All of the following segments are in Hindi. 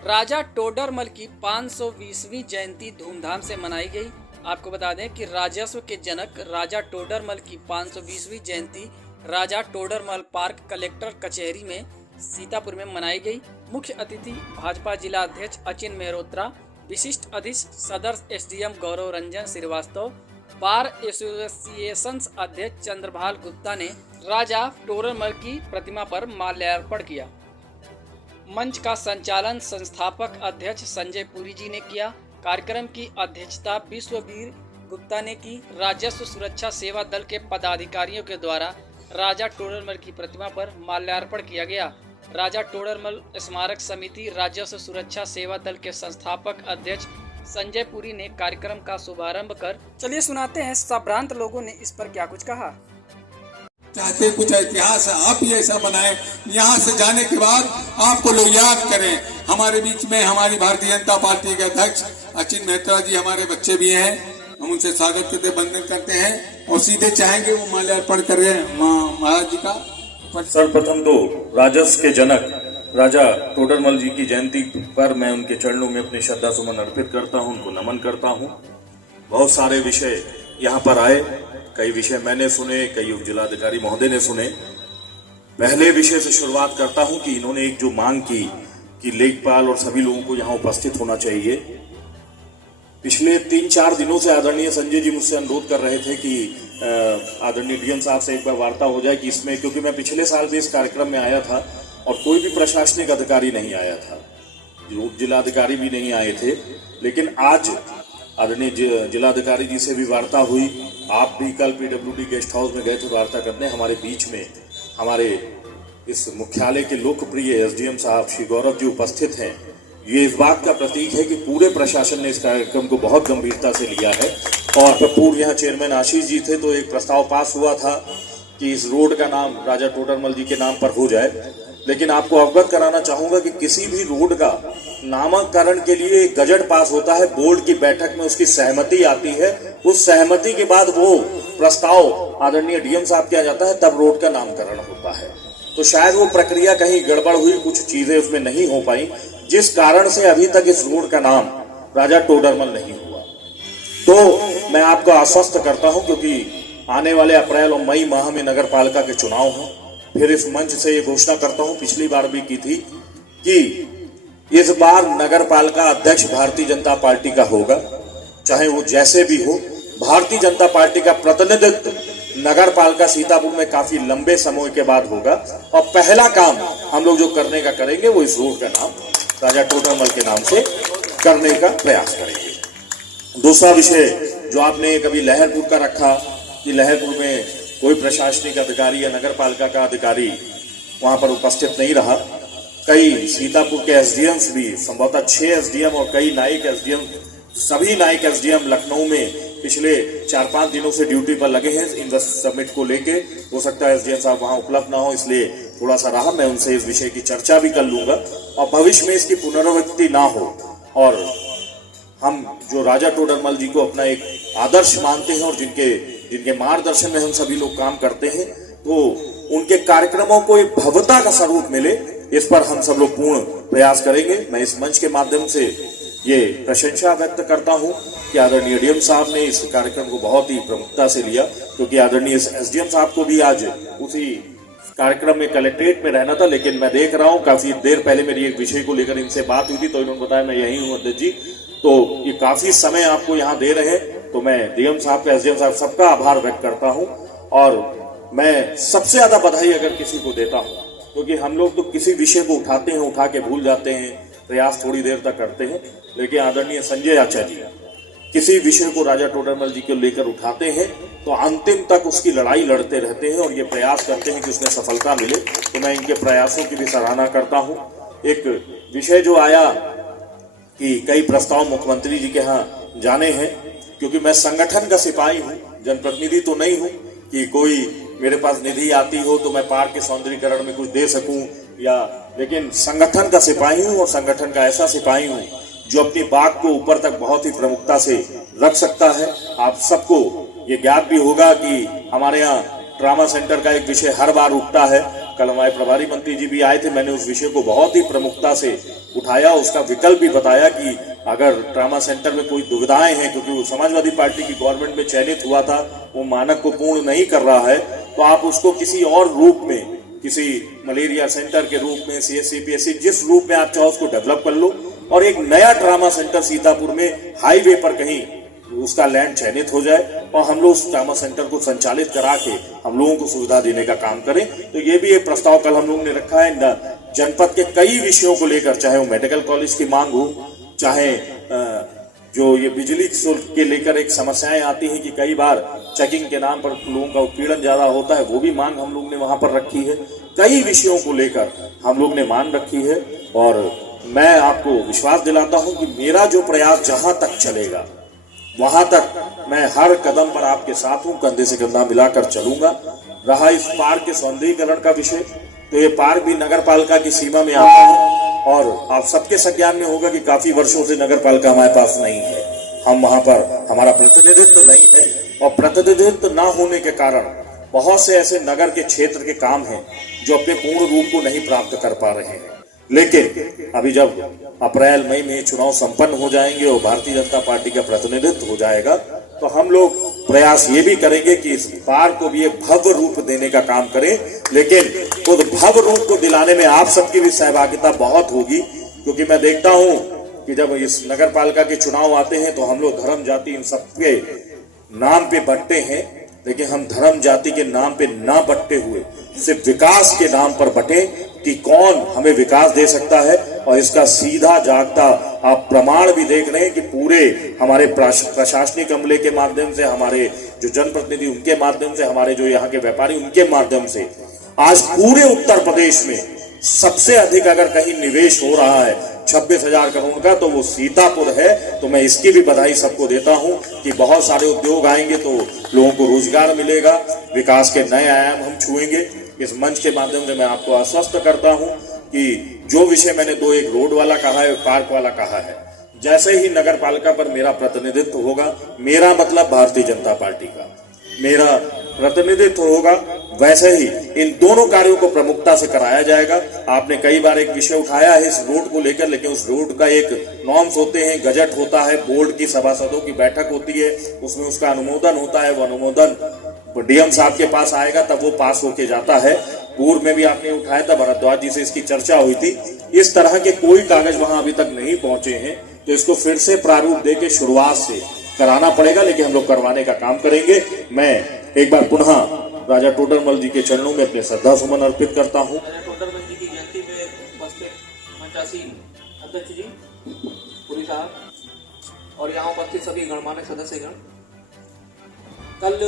राजा टोडरमल की 520वीं जयंती धूमधाम से मनाई गई। आपको बता दें कि राजस्व के जनक राजा टोडरमल की 520वीं जयंती राजा टोडरमल पार्क कलेक्टर कचहरी में सीतापुर में मनाई गई। मुख्य अतिथि भाजपा जिला अध्यक्ष अचिन मेहरोत्रा, विशिष्ट अतिथि सदर एसडीएम गौरव रंजन श्रीवास्तव, बार एसोसिएशन अध्यक्ष चंद्रभाल गुप्ता ने राजा टोडरमल की प्रतिमा पर माल्यार्पण किया। मंच का संचालन संस्थापक अध्यक्ष संजय पुरी जी ने किया। कार्यक्रम की अध्यक्षता विश्ववीर गुप्ता ने की। राजस्व सुरक्षा सेवा दल के पदाधिकारियों के द्वारा राजा टोडरमल की प्रतिमा पर माल्यार्पण किया गया। राजा टोडरमल स्मारक समिति राजस्व सुरक्षा सेवा दल के संस्थापक अध्यक्ष संजय पुरी ने कार्यक्रम का शुभारंभ कर चलिए सुनाते हैं संभ्रांत लोगों ने इस पर क्या कुछ कहा। चाहते कुछ इतिहास आप ही ऐसा बनाए, यहाँ से जाने के बाद आपको लोग याद करें। हमारे बीच में हमारी भारतीय जनता पार्टी के अध्यक्ष अचिन मेहता जी, हमारे बच्चे भी हैं, हम उनसे स्वागत करते, वंदन करते हैं और सीधे चाहेंगे वो माल्यार्पण करें महाराज जी का। सर्वप्रथम तो राजस्व के जनक राजा टोडरमल जी की जयंती पर मैं उनके चरणों में अपनी श्रद्धा सुमन अर्पित करता हूं, उनको नमन करता हूं। बहुत सारे विषय यहाँ पर आए, कई विषय मैंने सुने, कई उप जिलाधिकारी महोदय ने सुने। पहले विषय से शुरुआत करता हूं कि इन्होंने एक जो मांग की कि लेखपाल और सभी लोगों को यहाँ उपस्थित होना चाहिए। पिछले 3-4 दिनों से आदरणीय संजय जी मुझसे अनुरोध कर रहे थे कि आदरणीय डीएम साहब से एक बार वार्ता हो जाए कि इसमें, क्योंकि मैं पिछले साल भी इस कार्यक्रम में आया था और कोई भी प्रशासनिक अधिकारी नहीं आया था, उप जिलाधिकारी भी नहीं आए थे, लेकिन आज आदरणीय जिलाधिकारी जी से भी वार्ता हुई। आप भी कल पीडब्ल्यूडी गेस्ट हाउस में गए थे वार्ता करने। हमारे बीच में हमारे इस मुख्यालय के लोकप्रिय एसडीएम साहब श्री गौरव जी उपस्थित हैं। ये इस बात का प्रतीक है कि पूरे प्रशासन ने इस कार्यक्रम को बहुत गंभीरता से लिया है। और पूर्व यहाँ चेयरमैन आशीष जी थे तो एक प्रस्ताव पास हुआ था कि इस रोड का नाम राजा टोडरमल जी के नाम पर हो जाए, लेकिन आपको अवगत कराना चाहूंगा कि किसी भी रोड का नामकरण के लिए एक गजट पास होता है, बोर्ड की बैठक में उसकी सहमति आती है, उस सहमति के बाद वो प्रस्ताव आदरणीय डीएम साहब किया जाता है, तब रोड का नामकरण होता है। तो शायद वो प्रक्रिया कहीं गड़बड़ हुई, कुछ चीजें उसमें नहीं हो पाई, जिस कारण से अभी तक इस रोड का नाम राजा टोडरमल नहीं हुआ। तो मैं आपको आश्वस्त करता हूं, क्योंकि आने वाले अप्रैल और मई माह में नगर पालिका के चुनाव हैं। फिर इस मंच से ये घोषणा करता हूं, पिछली बार भी की थी कि इस बार नगर पालिका अध्यक्ष भारतीय जनता पार्टी का होगा, चाहे वो जैसे भी हो। भारतीय जनता पार्टी का प्रतिनिधित्व नगर पालिका सीतापुर में काफी लंबे समय के बाद होगा और पहला काम हम लोग जो करने का करेंगे वो इस रोड का नाम राजा टोडरमल के नाम से करने का प्रयास करेंगे। दूसरा विषय जो आपने कभी लहरपुर का रखा कि लहरपुर में कोई प्रशासनिक अधिकारी या नगर पालिका का अधिकारी वहां पर उपस्थित नहीं रहा। कई सीतापुर के एसडीएम्स भी, संभवतः 6 एसडीएम और कई नायक एसडीएम, सभी नायक एसडीएम लखनऊ में पिछले 4-5 दिनों से ड्यूटी पर लगे हैं इन्वेस्ट समिट को लेके। हो सकता है एसडीएम साहब वहां उपलब्ध ना हो, इसलिए थोड़ा सा रहा। मैं उनसे इस विषय की चर्चा भी कर लूंगा और भविष्य में इसकी पुनरावृत्ति ना हो। और हम जो राजा टोडरमल जी को अपना एक आदर्श मानते हैं और जिनके मार्गदर्शन में हम सभी लोग काम करते हैं, तो उनके कार्यक्रमों को एक भव्यता का स्वरूप मिले, इस पर हम सब लोग पूर्ण प्रयास करेंगे। मैं इस मंच के माध्यम से ये प्रशंसा व्यक्त करता हूं कि आदरणीय डीएम साहब ने इस कार्यक्रम को बहुत ही प्रमुखता से लिया, क्योंकि आदरणीय एसडीएम साहब को भी आज उसी कार्यक्रम में कलेक्ट्रेट में रहना था, लेकिन मैं देख रहा हूं काफी देर पहले मेरी एक विषय को लेकर इनसे बात हुई थी, तो इन्होंने बताया मैं यही हूं अध्यक्ष जी, तो ये काफी समय आपको यहाँ दे रहे हैं। तो मैं डीएम साहब का, एसडीएम साहब सबका आभार व्यक्त करता हूँ। और मैं सबसे ज्यादा बधाई अगर किसी को देता हूँ, क्योंकि हम लोग तो किसी विषय को उठाते हैं, उठा के भूल जाते हैं, प्रयास थोड़ी देर तक करते हैं, लेकिन आदरणीय संजय आचार्य किसी विषय को राजा टोडरमल जी को लेकर उठाते हैं तो अंतिम तक उसकी लड़ाई लड़ते रहते हैं और ये प्रयास करते हैं कि उसमें सफलता मिले। तो मैं इनके प्रयासों की भी सराहना करता हूँ। एक विषय जो आया कि कई प्रस्ताव मुख्यमंत्री जी के यहाँ जाने हैं, क्योंकि मैं संगठन का सिपाही हूँ, जनप्रतिनिधि तो नहीं हूँ कि कोई मेरे पास निधि आती हो तो मैं पार्क के सौंदर्यीकरण में कुछ दे सकूं, या लेकिन संगठन का सिपाही हूं और संगठन का ऐसा सिपाही हूं जो अपनी बात को ऊपर तक बहुत ही प्रमुखता से रख सकता है। आप सबको ये ज्ञात भी होगा कि हमारे यहाँ ट्रामा सेंटर का एक विषय हर बार उठता है, कल हमारे प्रभारी मंत्री जी भी आए थे, मैंने उस विषय को बहुत ही प्रमुखता से उठाया, उसका विकल्प भी बताया कि अगर ट्रामा सेंटर में कोई दुविधाएं हैं, क्योंकि वो समाजवादी पार्टी की गवर्नमेंट में चयनित हुआ था, वो मानक को पूर्ण नहीं कर रहा है, तो आप उसको किसी और रूप में, किसी मलेरिया सेंटर के रूप में, CSCPSC जिस रूप में आप चाहो उसको डेवलप कर लो, और एक नया ट्रामा सेंटर सीतापुर में हाईवे पर कहीं उसका लैंड चयनित हो जाए और हम लोग उस ट्रामा सेंटर को संचालित करा के हम लोगों को सुविधा देने का काम करें। तो ये भी एक प्रस्ताव कल हम लोगों ने रखा है। जनपद के कई विषयों को लेकर, चाहे वो मेडिकल कॉलेज की मांग हो, चाहे जो ये बिजली शुल्क के लेकर एक समस्याएं आती हैं कि कई बार चेकिंग के नाम पर लोगों का उत्पीड़न ज्यादा होता है, वो भी मांग हम लोग ने वहां पर रखी है। कई विषयों को लेकर हम लोग ने मांग रखी है और मैं आपको विश्वास दिलाता हूं कि मेरा जो प्रयास जहां तक चलेगा वहां तक मैं हर कदम पर आपके साथ हूं, कंधे से कंधा मिलाकर चलूंगा। रहा इस पार्क के सौंदर्यीकरण का विषय, तो ये पार्क भी नगर पालिका की सीमा में आता है और आप सबके संज्ञान में होगा कि काफी वर्षों से नगर पालिका हमारे पास नहीं है, हम वहां पर हमारा प्रतिनिधित्व नहीं है और प्रतिनिधित्व ना होने के कारण बहुत से ऐसे नगर के क्षेत्र के काम हैं जो अपने पूर्ण रूप को नहीं प्राप्त कर पा रहे हैं। लेकिन अभी जब अप्रैल मई में चुनाव संपन्न हो जाएंगे और भारतीय जनता पार्टी का प्रतिनिधित्व हो जाएगा, तो हम लोग प्रयास ये भी करेंगे कि इस पार्क को भी एक भव्य रूप देने का काम करें। लेकिन खुद भव्य रूप को दिलाने में आप सबकी भी सहभागिता बहुत होगी, क्योंकि मैं देखता हूं कि जब इस नगर पालिका के चुनाव आते हैं तो हम लोग धर्म जाति इन सबके नाम पे बंटते हैं, लेकिन हम धर्म जाति के नाम पे ना बंटते हुए सिर्फ विकास के नाम पर बंटे कि कौन हमें विकास दे सकता है। और इसका सीधा जागता आप प्रमाण भी देख रहे हैं कि पूरे हमारे प्रशासनिक अमले के माध्यम से, हमारे जो जनप्रतिनिधि उनके माध्यम से, हमारे जो यहाँ के व्यापारी उनके माध्यम से आज पूरे उत्तर प्रदेश में सबसे अधिक अगर कहीं निवेश हो रहा है 26,000 करोड़ का, तो वो सीतापुर है। तो मैं इसकी भी बधाई सबको देता हूं कि बहुत सारे उद्योग आएंगे तो लोगों को रोजगार मिलेगा, विकास के नए आयाम हम छुएंगे। इस मंच के माध्यम से मैं आपको आश्वस्त करता हूं कि जो विषय मैंने एक रोड वाला कहा है, पार्क वाला कहा है, जैसे ही नगर पालिका पर मेरा प्रतिनिधित्व होगा, मेरा मतलब भारतीय जनता पार्टी का मेरा प्रतिनिधित्व होगा, वैसे ही इन दोनों कार्यों को प्रमुखता से कराया जाएगा। आपने कई बार एक विषय उठाया है इस रोड को लेकर, लेकिन उस रोड का एक नॉर्म्स होते हैं, गजट होता है, बोर्ड की सभासदों की बैठक होती है, उसमें उसका अनुमोदन होता है, वो अनुमोदन डीएम साहब के पास आएगा तब वो पास होके जाता है। पूर्व में भी आपने उठाया था, भरद्वाज जी से इसकी चर्चा हुई थी। इस तरह के कोई कागज वहां अभी तक नहीं पहुंचे हैं, तो इसको फिर से प्रारूप दे के शुरुआत से कराना पड़ेगा, लेकिन हम लोग करवाने का काम करेंगे। मैं एक बार पुनः राजा टोडरमल जी के चरणों में अपने श्रद्धा सुमन अर्पित करता हूँ। राजा टोडरमल जी की जयंती में उपस्थित मंचासीन अध्यक्ष जी, पुरी साहब और यहाँ उपस्थित सभी गणमान्य सदस्यगण, कल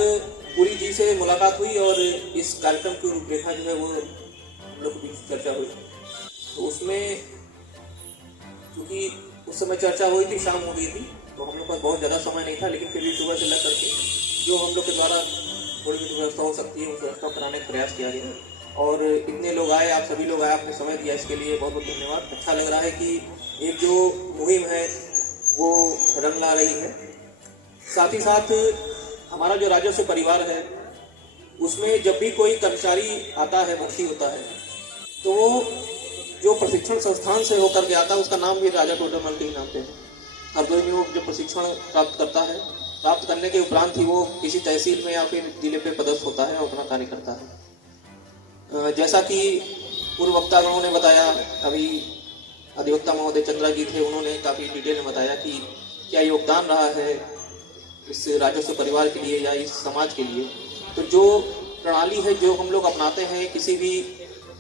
पुरी जी से मुलाकात हुई और इस कार्यक्रम की रूपरेखा जो है वो हम लोग के बीच चर्चा हुई। तो उसमें चूंकि उस समय चर्चा हुई थी, शाम हो गई थी, तो हम लोग का बहुत ज़्यादा समय नहीं था, लेकिन फिर भी सुबह से लग करके जो हम लोग के द्वारा थोड़ी बहुत व्यवस्था हो सकती है उस व्यवस्था कराने का प्रयास किया गया। और इतने लोग आए, आप सभी लोग आए, आपने समय दिया, इसके लिए बहुत बहुत धन्यवाद। अच्छा लग रहा है कि एक जो मुहिम है वो रंग ला रही है। साथ ही साथ हमारा जो राजस्व परिवार है उसमें जब भी कोई कर्मचारी आता है, भर्ती होता है, तो वो जो प्रशिक्षण संस्थान से होकर के आता है उसका नाम भी राजा टोडरमल के ही नाम पे है। हरदोई में वो जो प्रशिक्षण प्राप्त करता है, प्राप्त करने के उपरांत ही वो किसी तहसील में या फिर जिले पे पदस्थ होता है और अपना कार्य करता है। जैसा कि पूर्व वक्तागणों ने बताया, अभी अधिवक्ता महोदय चंद्रा जी थे, उन्होंने काफ़ी डिटेल में बताया कि क्या योगदान रहा है इस राजस्व परिवार के लिए या इस समाज के लिए। तो जो प्रणाली है जो हम लोग अपनाते हैं किसी भी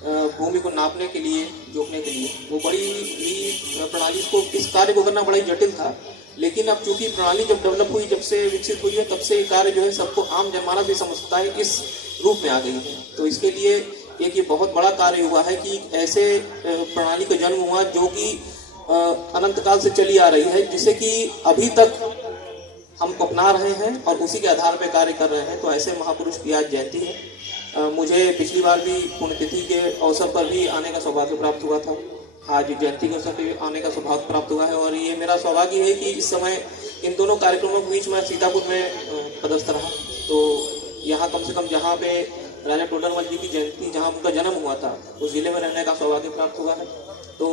भूमि को नापने के लिए, जोखने के लिए, वो बड़ी ही प्रणाली को, इस कार्य को करना बड़ा ही जटिल था। लेकिन अब चूंकि प्रणाली जब डेवलप हुई, जब से विकसित हुई है, तब से ये कार्य जो है सबको आम जनमानस भी समझता है, इस रूप में आ गई है। तो इसके लिए एक ये बहुत बड़ा कार्य हुआ है कि ऐसे प्रणाली का जन्म हुआ जो कि अनंत काल से चली आ रही है, जिसे कि अभी तक हम अपना रहे हैं और उसी के आधार पर कार्य कर रहे हैं। तो ऐसे महापुरुष की आज जयंती है। मुझे पिछली बार भी पुण्यतिथि के अवसर पर भी आने का सौभाग्य प्राप्त हुआ था, आज जयंती के अवसर पर आने का सौभाग्य प्राप्त हुआ है। और ये मेरा सौभाग्य है कि इस समय इन दोनों कार्यक्रमों के बीच में सीतापुर में पदस्थ रहा। तो यहाँ कम से कम जहाँ पे राजा टोडरमल जी की जयंती जहाँ उनका जन्म हुआ था उस जिले में रहने का सौभाग्य प्राप्त हुआ है। तो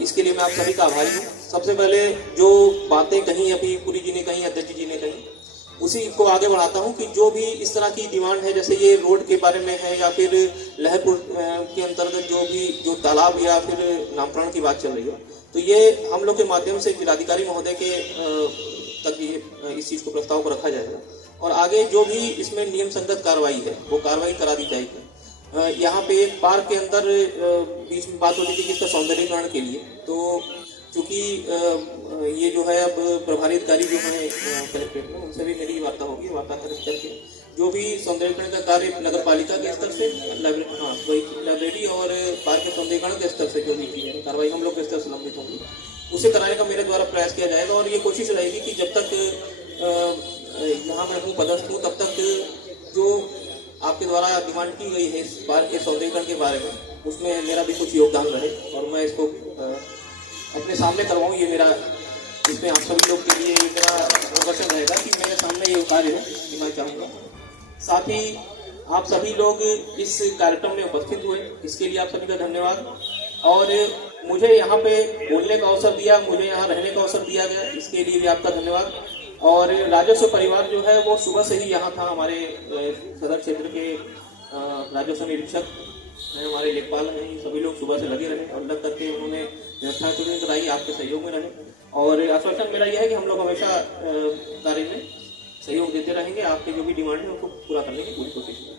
इसके लिए मैं आप सभी का आभारी हूँ। सबसे पहले जो बातें कहीं अभी पुरी जी ने कही, अध्यक्ष जी ने कही, उसी को आगे बढ़ाता हूँ कि जो भी इस तरह की डिमांड है, जैसे ये रोड के बारे में है या फिर लहरपुर के अंतर्गत जो तालाब या फिर नामकरण की बात चल रही है, तो ये हम लोग के माध्यम से जिलाधिकारी महोदय के तक ये इस चीज़ को प्रस्ताव को रखा जाएगा और आगे जो भी इसमें नियम संगत कार्रवाई है वो कार्रवाई करा दी जाएगी। यहाँ पे एक पार्क के अंदर बीच में बात होती थी कि इसका सौंदर्यीकरण के लिए, तो चूँकि ये जो है अब प्रभारी अधिकारी जो है कलेक्ट्रेट में, उनसे भी मेरी वार्ता होगी, वार्ता करके जो भी सौंदर्यीकरण का कार्य नगर पालिका के स्तर से लाइब्रेरी और पार्क के सौंदर्यीकरण के स्तर से जो भी कार्रवाई हम लोग के स्तर से लंबित होंगी उसे कराने का मेरे द्वारा प्रयास किया जाएगा। और ये कोशिश रहेगी कि जब तक यहाँ मैं हूँ पदस्थ हूँ तब तक जो आपके द्वारा डिमांड की गई है इस पार्क के सौंदर्यीकरण के बारे में, उसमें मेरा भी कुछ योगदान रहे और मैं इसको अपने सामने करवाऊँ। ये मेरा इसमें आप सभी लोग के लिए ये मेरा वचन रहेगा कि मेरे सामने ये कार्य है कि मैं चाहूँगा। साथ ही आप सभी लोग इस कार्यक्रम में उपस्थित हुए, इसके लिए आप सभी का धन्यवाद। और मुझे यहाँ पे बोलने का अवसर दिया, मुझे यहाँ रहने का अवसर दिया गया, इसके लिए भी आपका धन्यवाद। और राजस्व परिवार जो है वो सुबह से ही यहाँ था, हमारे सदर क्षेत्र के राजस्व निरीक्षक हैं, हमारे लेखपाल हैं, सभी लोग सुबह से लगे रहे और लग करके उन्होंने व्यवस्था कराई, आपके सहयोग में रहे। और आश्वासन मेरा यह है कि हम लोग हमेशा कार्य में सहयोग देते रहेंगे, आपके जो भी डिमांड है उनको पूरा करने की पूरी कोशिश करेंगे।